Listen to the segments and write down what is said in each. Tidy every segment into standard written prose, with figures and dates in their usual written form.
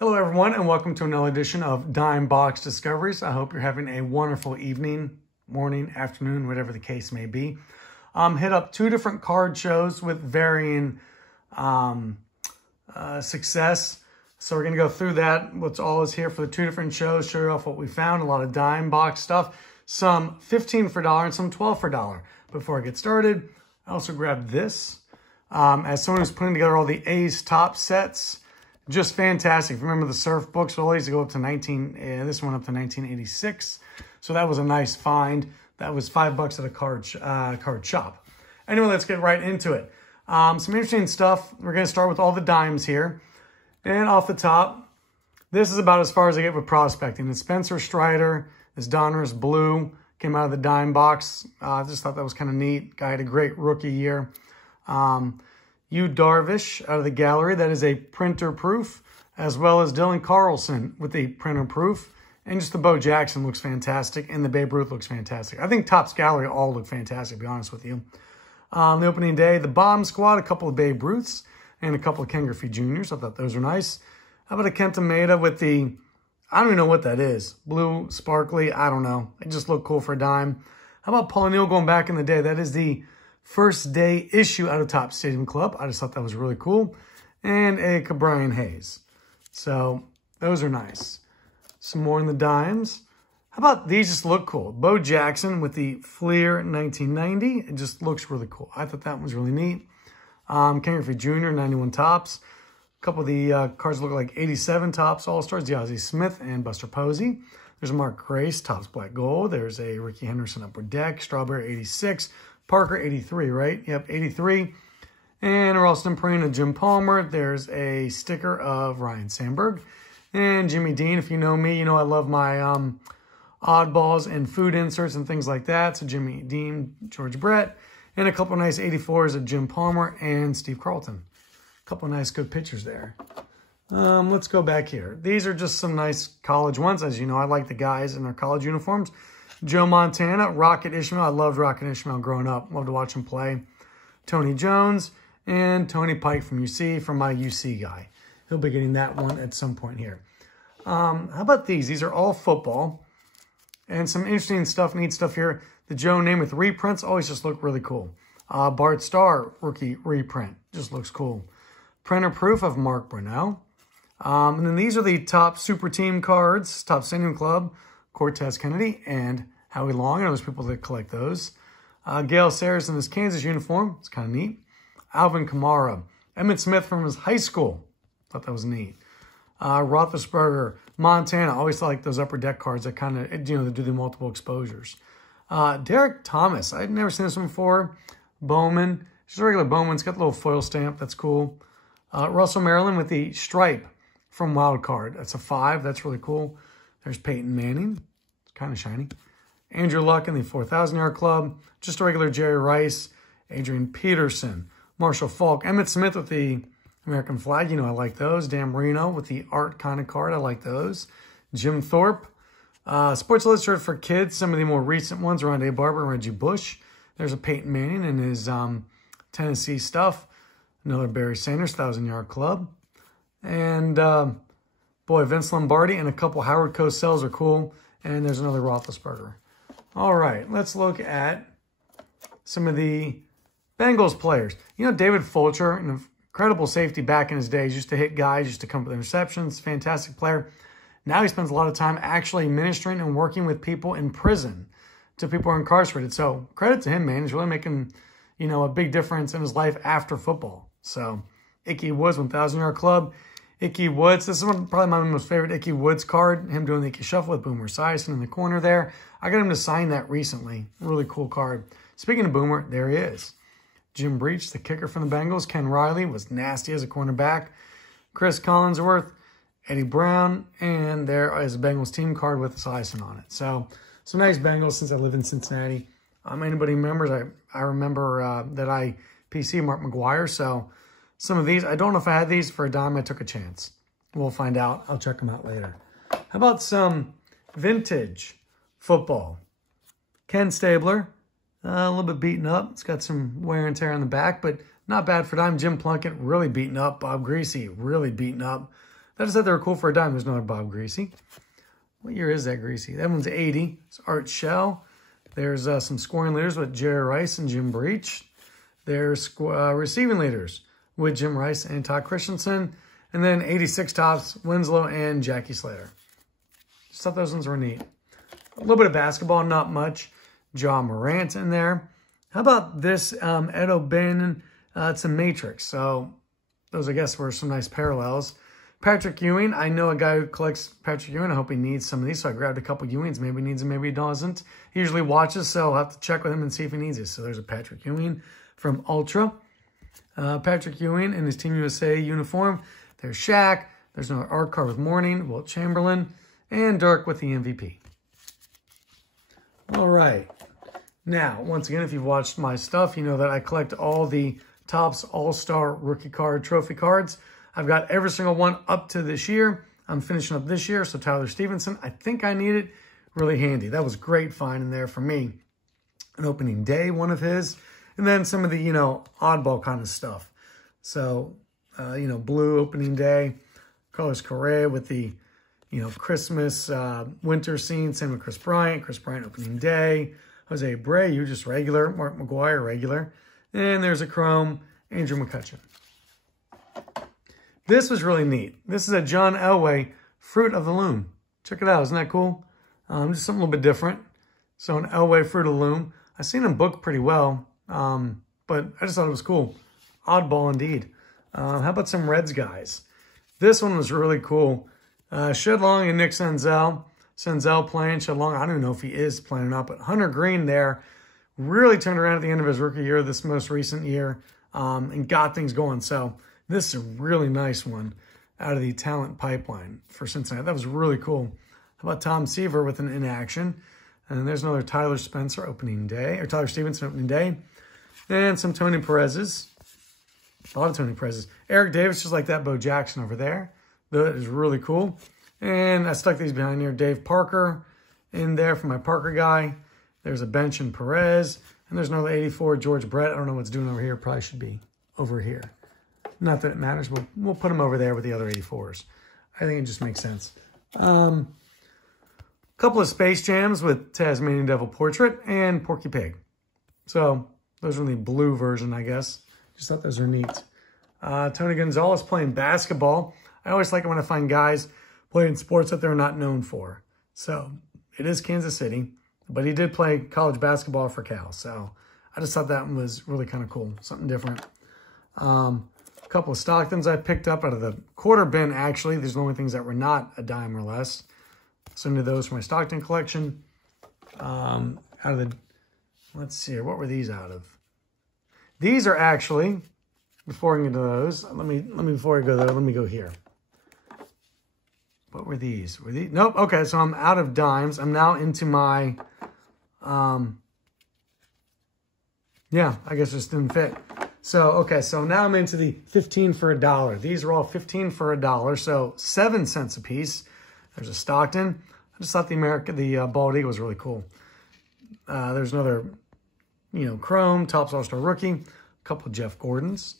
Hello everyone and welcome to another edition of Dime Box Discoveries. I hope you're having a wonderful evening, morning, afternoon, whatever the case may be. Hit up two different card shows with varying success. So we're going to go through that, what's all is here for the two different shows, show you off what we found, a lot of dime box stuff, some 15 for $1 and some 12 for $1. Before I get started, I also grabbed this. As someone who's putting together all the A's top sets, just fantastic. Remember the surf books, all these go up to this one up to 1986. So that was a nice find. That was $5 at a card shop. Anyway, let's get right into it. Some interesting stuff. We're going to start with all the dimes here. And off the top, this is about as far as I get with prospecting. It's Spencer Strider, this Donruss Blue, came out of the dime box. I just thought that was kind of neat. Guy had a great rookie year. Yu Darvish out of the gallery, that is a printer proof, as well as Dylan Carlson with a printer proof. And just the Bo Jackson looks fantastic, and the Babe Ruth looks fantastic. I think Topps Gallery all look fantastic, to be honest with you. The opening day, the Bomb Squad, a couple of Babe Ruths, and a couple of Ken Griffey Jr.'s. I thought those were nice. How about a Kenta Maeda with the, I don't even know what that is. Blue, sparkly, I don't know. It just looked cool for a dime. How about Paul O'Neill going back in the day? That is the first day issue out of Topps Stadium Club. I just thought that was really cool. And a Ke'Bryan Hayes. So those are nice. Some more in the dimes. How about these just look cool? Bo Jackson with the Fleer 1990. It just looks really cool. I thought that was really neat. Ken Griffey Jr. 91 Topps. A couple of the cards look like 87 Topps All-Stars. Ozzie Smith and Buster Posey. There's a Mark Grace, Topps Black Gold. There's a Ricky Henderson Upper Deck. Strawberry 86. Parker 83, right? Yep, 83. And a Ralston Perina, Jim Palmer. There's a sticker of Ryan Sandberg. And Jimmy Dean. If you know me, you know I love my oddballs and food inserts and things like that. So Jimmy Dean, George Brett. And a couple of nice 84s of Jim Palmer and Steve Carlton. A couple of nice good pictures there. Let's go back here. These are just some nice college ones. As you know, I like the guys in their college uniforms. Joe Montana, Rocket Ishmael. I loved Rocket Ishmael growing up. Loved to watch him play. Tony Jones and Tony Pike from UC, from my UC guy. He'll be getting that one at some point here. How about these? These are all football. And some interesting stuff, neat stuff here. The Joe Namath reprints always just look really cool. Bart Starr rookie reprint. Just looks cool. Printer proof of Mark Brunell. And then these are the top super team cards. Topps Stadium Club. Cortez Kennedy and Howie Long. I know there's people that collect those. Gale Sayers in his Kansas uniform. It's kind of neat. Alvin Kamara. Emmitt Smith from his high school. Thought that was neat. Roethlisberger, Montana. Always like those upper deck cards that kind of, you know, they do the multiple exposures. Derek Thomas. I'd never seen this one before. Bowman. Just a regular Bowman. It's got the little foil stamp. That's cool. Russell Maryland with the stripe from Wild Card. That's a 5. That's really cool. There's Peyton Manning. It's kind of shiny. Andrew Luck in the 4,000-yard club. Just a regular Jerry Rice. Adrian Peterson. Marshall Falk. Emmitt Smith with the American flag. You know I like those. Dan Marino with the art kind of card. I like those. Jim Thorpe. Sports Illustrated for kids. Some of the more recent ones. Rondé Barber and Reggie Bush. There's a Peyton Manning in his Tennessee stuff. Another Barry Sanders 1,000-yard club. And boy, Vince Lombardi and a couple Howard Cosell's are cool. And there's another Roethlisberger. All right, let's look at some of the Bengals players. You know, David Fulcher, an incredible safety back in his days, used to hit guys, used to come up with interceptions, fantastic player. Now he spends a lot of time actually ministering and working with people in prison, to people who are incarcerated. So credit to him, man. He's really making, you know, a big difference in his life after football. So Ickey Woods, 1,000-yard club. Ickey Woods, this is probably my most favorite Ickey Woods card. Him doing the Ickey Shuffle with Boomer Esiason in the corner there. I got him to sign that recently. Really cool card. Speaking of Boomer, there he is. Jim Breach, the kicker from the Bengals. Ken Riley was nasty as a cornerback. Chris Collinsworth, Eddie Brown, and there is a Bengals team card with Esiason on it. So, some nice Bengals since I live in Cincinnati. Anybody remembers, I remember that I PC Mark McGuire, so some of these, I don't know if I had these for a dime. I took a chance. We'll find out. I'll check them out later. How about some vintage football? Ken Stabler, a little bit beaten up. It's got some wear and tear on the back, but not bad for dime. Jim Plunkett, really beaten up. Bob Greasy, really beaten up. I just thought they were cool for a dime. There's another Bob Greasy. What year is that Greasy? That one's 80. It's Art Shell. There's some scoring leaders with Jerry Rice and Jim Breach. There's receiving leaders with Jim Rice and Todd Christensen. And then 86 Topps, Winslow and Jackie Slater. Just thought those ones were neat. A little bit of basketball, not much. John Morant in there. How about this Ed O'Bannon? It's a Matrix. So those, I guess, were some nice parallels. Patrick Ewing. I know a guy who collects Patrick Ewing. I hope he needs some of these. So I grabbed a couple Ewings. Maybe he needs them, maybe he doesn't. He usually watches, so I'll have to check with him and see if he needs it. So there's a Patrick Ewing from Ultra. Patrick Ewing in his Team USA uniform. There's Shaq. There's another art card with Mourning, Wilt Chamberlain, and Dirk with the MVP. All right. Now, once again, if you've watched my stuff, you know that I collect all the Topps All-Star Rookie Card Trophy cards. I've got every single one up to this year. I'm finishing up this year, so Tyler Stevenson, I think I need it. Really handy. That was great finding there for me. An opening day, one of his. And then some of the, oddball kind of stuff. So, blue opening day. Carlos Correa with the, Christmas winter scene. Same with Chris Bryant. Chris Bryant opening day. Jose Abreu, just regular. Mark McGwire, regular. And there's a chrome. Andrew McCutchen. This was really neat. This is a John Elway Fruit of the Loom. Check it out. Isn't that cool? Just something a little bit different. So an Elway Fruit of the Loom. I've seen him book pretty well, but I just thought it was cool. Oddball indeed. How about some Reds guys? This one was really cool. Shed Long and Nick Senzel. Senzel playing. Shed Long, I don't even know if he is playing or not, but Hunter Green there really turned around at the end of his rookie year, this most recent year, and got things going. So this is a really nice one out of the talent pipeline for Cincinnati. That was really cool. How about Tom Seaver with an inaction? And there's another Tyler Spencer opening day, or Tyler Stevenson opening day. And some Tony Perez's. A lot of Tony Perez's. Eric Davis, just like that Bo Jackson over there. That is really cool. And I stuck these behind here. Dave Parker in there for my Parker guy. There's a bench in Perez. And there's another 84 George Brett. I don't know what's doing over here. Probably should be over here. Not that it matters. We'll put him over there with the other 84s. I think it just makes sense. Couple of Space Jams with Tasmanian Devil Portrait and Porky Pig. So those are the blue version, I guess. Just thought those are neat. Tony Gonzalez playing basketball. I always like it when I find guys playing sports that they're not known for. So it is Kansas City, but he did play college basketball for Cal. So I just thought that one was really kind of cool. Something different. A couple of Stocktons I picked up out of the quarter bin, actually. These are the only things that were not a dime or less. Some of those for my Stockton collection. Out of the, let's see here, what were these out of? These are actually, before I get into those, before I go there, let me go here. What were these? Were these? Nope. Okay, so I'm out of dimes. I'm now into my, yeah, I guess it just didn't fit. So, okay, so now I'm into the 15 for $1. These are all 15 for $1, so 7 cents a piece. There's a Stockton. I just thought the Bald Eagle was really cool. There's another, Chrome, Topps All-Star Rookie. A couple of Jeff Gordons,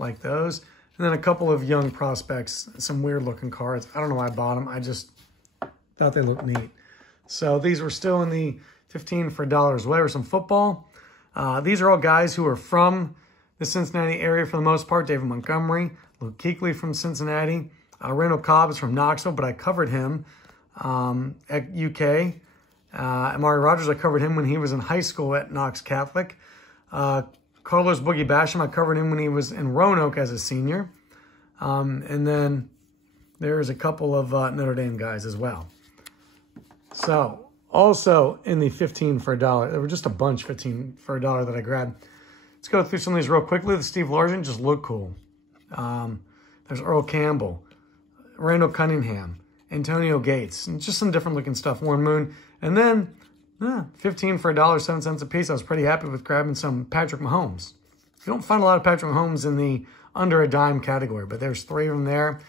like those. And then a couple of young prospects, some weird-looking cards. I don't know why I bought them. I just thought they looked neat. So these were still in the 15 for $1 as well. Or some football. These are all guys who are from the Cincinnati area for the most part. David Montgomery, Luke Kuechly from Cincinnati. Randall Cobb is from Knoxville, but I covered him at UK. Amari Rogers, I covered him when he was in high school at Knox Catholic. Carlos Boogie Basham, I covered him when he was in Roanoke as a senior. And then there's a couple of Notre Dame guys as well. So, also in the 15 for $1, there were just a bunch 15 for $1 that I grabbed. Let's go through some of these real quickly. The Steve Largent just look cool. There's Earl Campbell, Randall Cunningham, Antonio Gates, and just some different looking stuff. Warren Moon. And then 15 for $1, 7 cents a piece. I was pretty happy with grabbing some Patrick Mahomes. You don't find a lot of Patrick Mahomes in the under a dime category, but there's 3 of them there.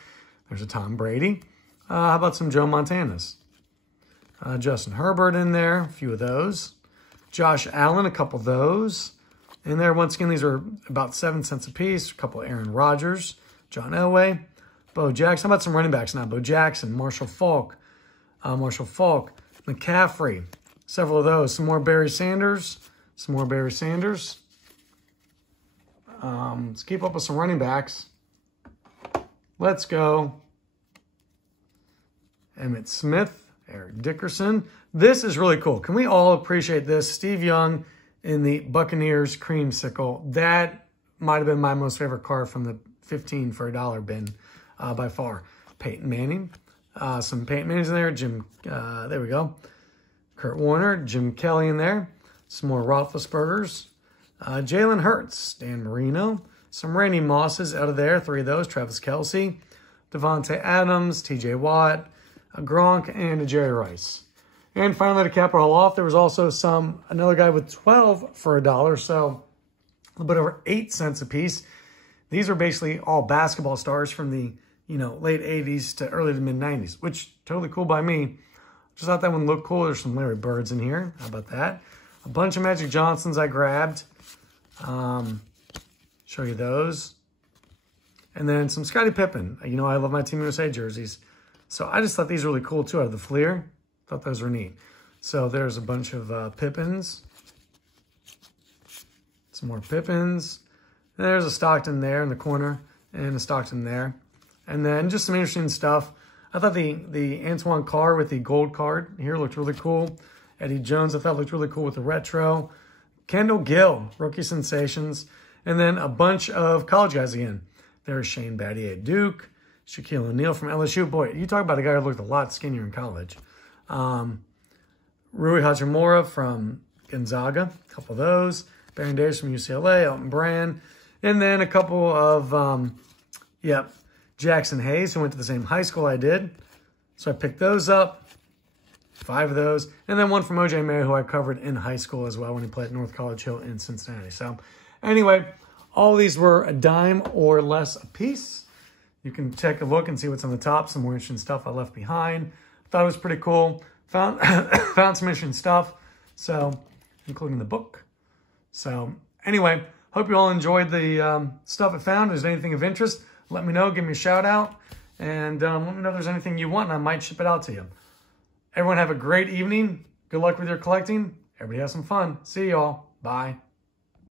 There's a Tom Brady. How about some Joe Montanas? Justin Herbert in there, a few of those. Josh Allen, a couple of those. In there, once again, these are about 7 cents a piece. A couple of Aaron Rodgers, John Elway. Bo Jackson. How about some running backs now? Bo Jackson, Marshall Faulk, McCaffrey. Several of those. Some more Barry Sanders. Let's keep up with some running backs. Let's go. Emmett Smith, Eric Dickerson. This is really cool. Can we all appreciate this? Steve Young in the Buccaneers creamsicle. That might have been my most favorite card from the 15 for $1 bin by far. Peyton Manning. Some Peyton Mannings in there. There we go. Kurt Warner, Jim Kelly in there. Some more Roethlisbergers. Jalen Hurts, Dan Marino. Some Randy Mosses out of there. 3 of those. Travis Kelce, Devontae Adams, TJ Watt, Gronk, and Jerry Rice. And finally, to cap it all off, there was also another guy with 12 for $1. So a little bit over 8 cents a piece. These are basically all basketball stars from the late 80s to early to mid 90s, which totally cool by me. Just thought that one looked cool. There's some Larry Birds in here. How about that? A bunch of Magic Johnsons I grabbed. Show you those. And then some Scottie Pippen. I love my Team USA jerseys. So I just thought these were really cool too out of the Fleer. Thought those were neat. So there's a bunch of Pippins. Some more Pippins. And there's a Stockton there in the corner and a Stockton there. And then just some interesting stuff. I thought the Antoine Carr with the gold card here looked really cool. Eddie Jones I thought looked really cool with the retro. Kendall Gill, rookie sensations. And then a bunch of college guys again. There's Shane Battier at Duke. Shaquille O'Neal from LSU. Boy, you talk about a guy who looked a lot skinnier in college. Rui Hachimura from Gonzaga. A couple of those. Baron Davis from UCLA. Elton Brand. And then a couple of, Jackson Hayes, who went to the same high school I did. So I picked those up. 5 of those. And then one from OJ Mayo, who I covered in high school as well when he played at North College Hill in Cincinnati. So anyway, all these were a dime or less a piece. You can take a look and see what's on the top. Some more interesting stuff I left behind. Thought it was pretty cool. Found some interesting stuff. So, including the book. So anyway, hope you all enjoyed the stuff I found. If there's anything of interest, let me know. Give me a shout out. And let me know if there's anything you want and I might ship it out to you. Everyone have a great evening. Good luck with your collecting. Everybody have some fun. See y'all. Bye.